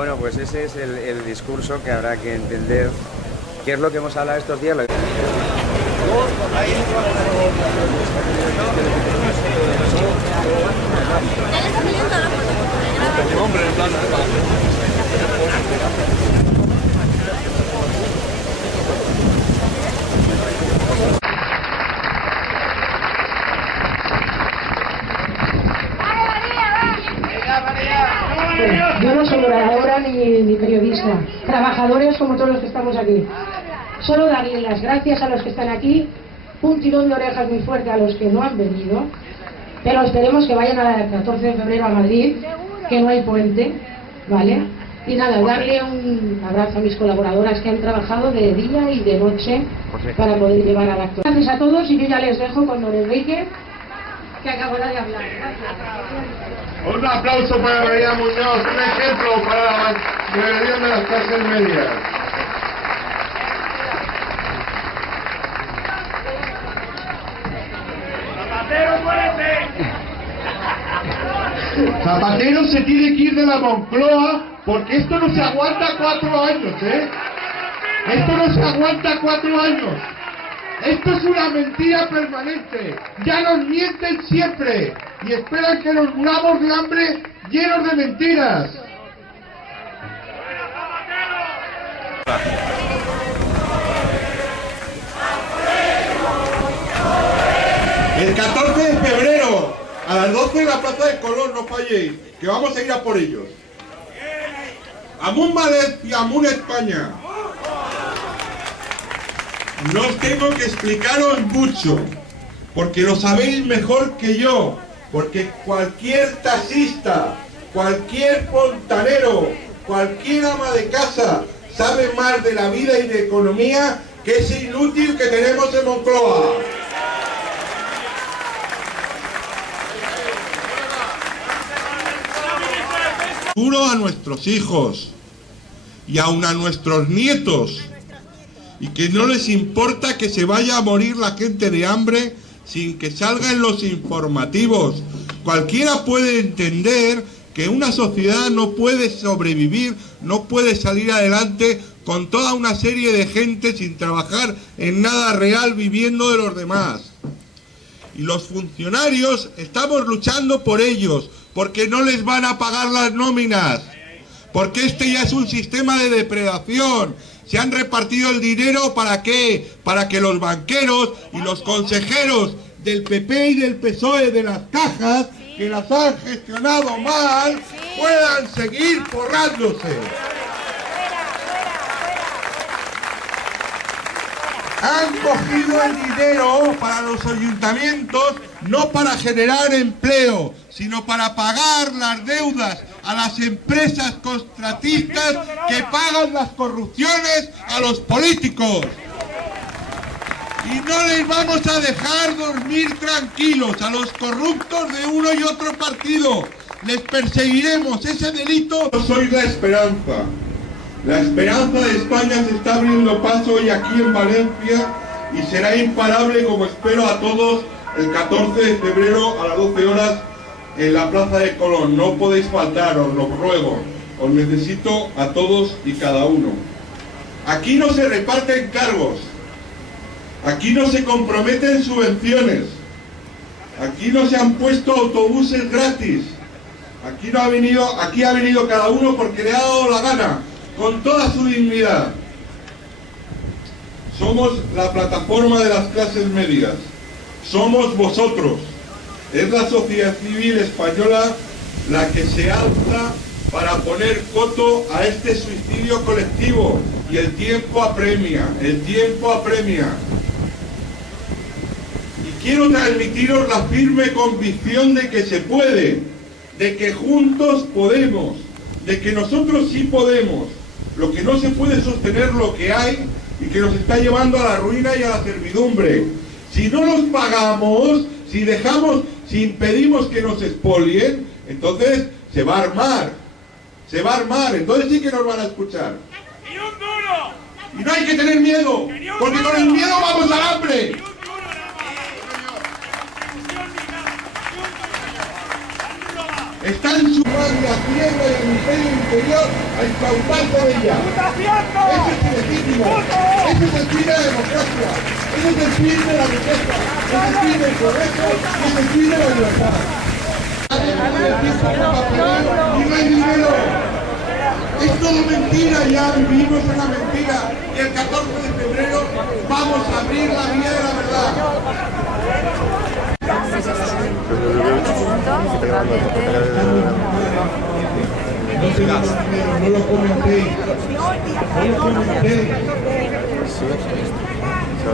Bueno, pues ese es el discurso que habrá que entender. ¿Qué es lo que hemos hablado estos días? Yo no soy oradora ni periodista, trabajadores como todos los que estamos aquí. Solo darle las gracias a los que están aquí, un tirón de orejas muy fuerte a los que no han venido, pero esperemos que vayan el 14 de febrero a Madrid, que no hay puente, ¿vale? Y nada, darle un abrazo a mis colaboradoras que han trabajado de día y de noche para poder llevar al acto. Gracias a todos y yo ya les dejo con don Enrique, que acabará de hablar. Gracias. Un aplauso para María Muñoz, un ejemplo para la mayoría de las clases medias. Zapatero se tiene que ir de la Moncloa porque esto no se aguanta 4 años, ¿eh? Esto no se aguanta 4 años. Esto es una mentira permanente. Ya nos mienten siempre y esperan que nos muramos de hambre llenos de mentiras. El 14 de febrero a las 12 en la Plaza de Colón, no falléis, que vamos a ir a por ellos. Amun Madrid y Amun España. No os tengo que explicaros mucho, porque lo sabéis mejor que yo, porque cualquier taxista, cualquier fontanero, cualquier ama de casa sabe más de la vida y de economía que ese inútil que tenemos en Moncloa. Juro a nuestros hijos y aun a nuestros nietos, y que no les importa que se vaya a morir la gente de hambre sin que salga en los informativos. Cualquiera puede entender que una sociedad no puede sobrevivir, no puede salir adelante con toda una serie de gente sin trabajar en nada real, viviendo de los demás. Y los funcionarios estamos luchando por ellos, porque no les van a pagar las nóminas, porque este ya es un sistema de depredación. Se han repartido el dinero, ¿para qué? Para que los banqueros y los consejeros del PP y del PSOE de las cajas, que las han gestionado mal, puedan seguir forrándose. Han cogido el dinero para los ayuntamientos, no para generar empleo, sino para pagar las deudas a las empresas contratistas que pagan las corrupciones a los políticos. Y no les vamos a dejar dormir tranquilos a los corruptos de uno y otro partido. Les perseguiremos ese delito. Yo soy la esperanza. La esperanza de España se está abriendo paso hoy aquí en Valencia y será imparable, como espero a todos, el 14 de febrero a las 12 horas en la Plaza de Colón. No podéis faltar, os lo ruego. Os necesito a todos y cada uno. Aquí no se reparten cargos. Aquí no se comprometen subvenciones. Aquí no se han puesto autobuses gratis. Aquí ha venido cada uno porque le ha dado la gana, con toda su dignidad. Somos la plataforma de las clases medias. Somos vosotros. Es la sociedad civil española la que se alza para poner coto a este suicidio colectivo. Y el tiempo apremia, el tiempo apremia. Y quiero transmitiros la firme convicción de que se puede, de que juntos podemos, de que nosotros sí podemos. Lo que no se puede sostener lo que hay y que nos está llevando a la ruina y a la servidumbre. Si no los pagamos, si impedimos que nos expolien, entonces se va a armar. Se va a armar, entonces sí que nos van a escuchar. ¡Ni un duro! Y no hay que tener miedo, porque con el miedo vamos al hambre. están sumando la tierra y el imperio interior a incautarse de ella. Eso es ilegítimo. Ese es el fin de la democracia. Ese es el fin de la riqueza. Ese es el fin del progreso. Ese es el fin de la libertad. Y no hay dinero. Es todo mentira, ya vivimos en la mentira. Y el 14 de febrero vamos a abrir la vía de la verdad. No lo comenté. Se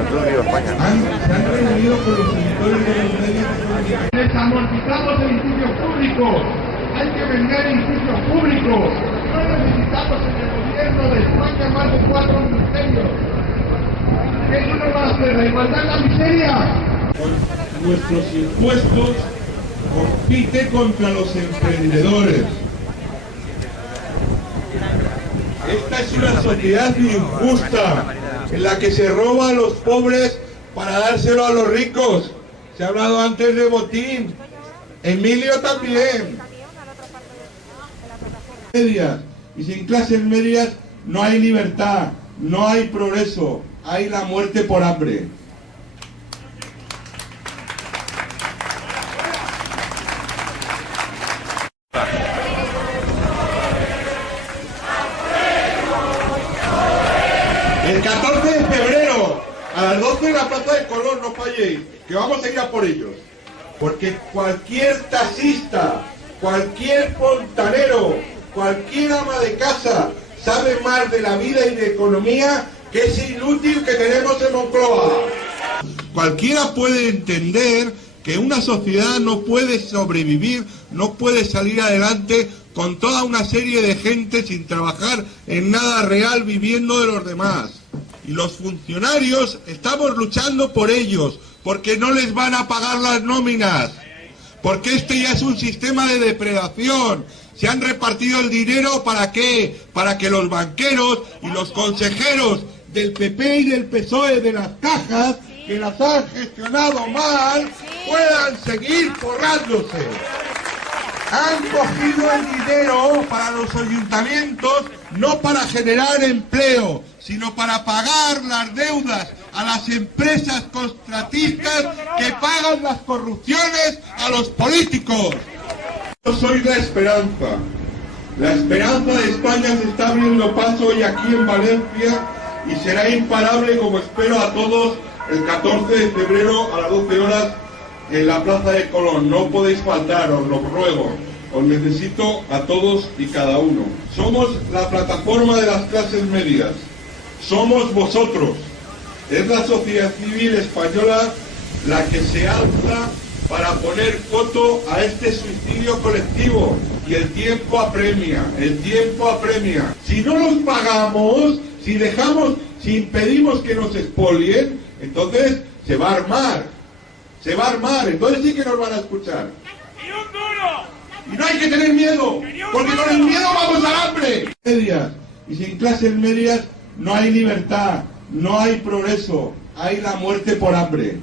han reunido con los editores de los medios. Desamortizamos edificios públicos. Hay que vender edificios públicos. No necesitamos en el gobierno de España más de 4 ministerios. ¿Qué no va a hacer? ¿La igualdad en la miseria? Con nuestros impuestos compite contra los emprendedores. Esta es una sociedad injusta en la que se roba a los pobres para dárselo a los ricos. Se ha hablado antes de Botín. Emilio también. Y sin clases medias no hay libertad, no hay progreso, hay la muerte por hambre. El 14 de febrero, a las 12 en la Plaza de Colón, no falléis, que vamos a ir a por ellos. Porque cualquier taxista, cualquier fontanero, cualquier ama de casa sabe más de la vida y de economía que ese inútil que tenemos en Moncloa. Cualquiera puede entender que una sociedad no puede sobrevivir, no puede salir adelante con toda una serie de gente sin trabajar en nada real, viviendo de los demás. Y los funcionarios estamos luchando por ellos, porque no les van a pagar las nóminas, porque este ya es un sistema de depredación. Se han repartido el dinero, ¿para qué? Para que los banqueros y los consejeros del PP y del PSOE de las cajas, que las han gestionado mal, puedan seguir forrándose. Han cogido el dinero para los ayuntamientos, no para generar empleo, sino para pagar las deudas a las empresas contratistas que pagan las corrupciones a los políticos. Yo soy la esperanza. La esperanza de España se está abriendo paso hoy aquí en Valencia y será imparable, como espero a todos, el 14 de febrero a las 12 horas en la Plaza de Colón. No podéis faltar, os lo ruego. Os necesito a todos y cada uno. Somos la plataforma de las clases medias. Somos vosotros. Es la sociedad civil española la que se alza para poner coto a este suicidio colectivo. Y el tiempo apremia, el tiempo apremia. Si no los pagamos, si dejamos, si impedimos que nos expolien, entonces se va a armar. Se va a armar, entonces sí que nos van a escuchar. ¡Ni un duro! Y no hay que tener miedo, porque con el miedo vamos al hambre. Y sin clases medias no hay libertad, no hay progreso, hay la muerte por hambre.